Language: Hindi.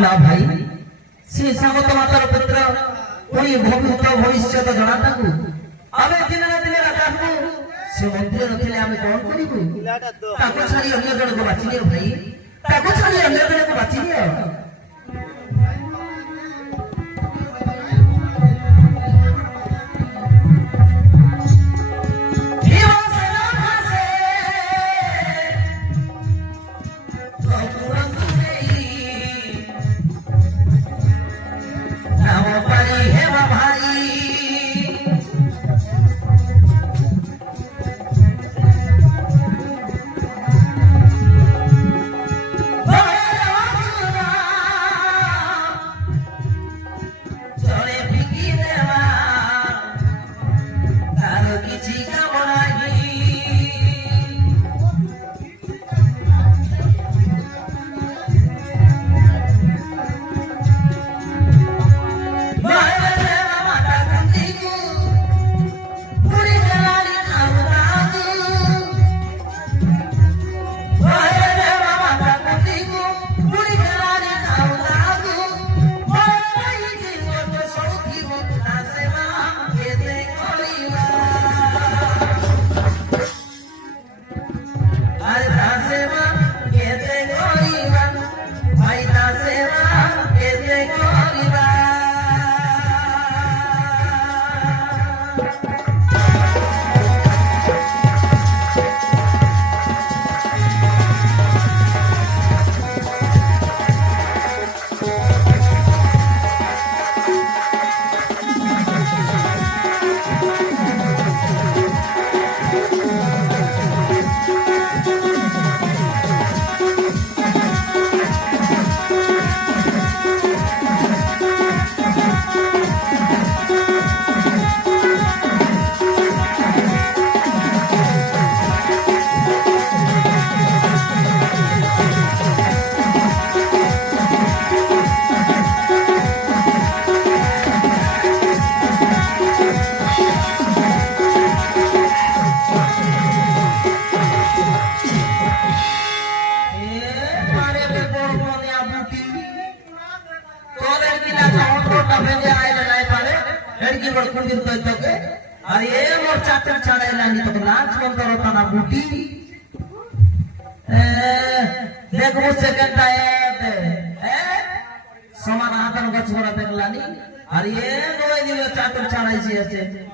ना भाई से सागत मातार पुत्र कोई भूत भविष्य तो जଣା ताकू आमे दिन ना दिन राताकू से मंदिर रखले आमे कोन करिबू ताको छाड़ी अन्य जण को बाची लियो भाई ताको छाड़ी अन्य जण को बाची लियो अरे ये मोर चाचा छाड़े लानी तो नाच कौन करो तना बूटी देख मुझसे कहता है समान हाथन का छोड़ा देख लानी अरे ये नोए दिलो चाचा छाड़ाई सी ऐसे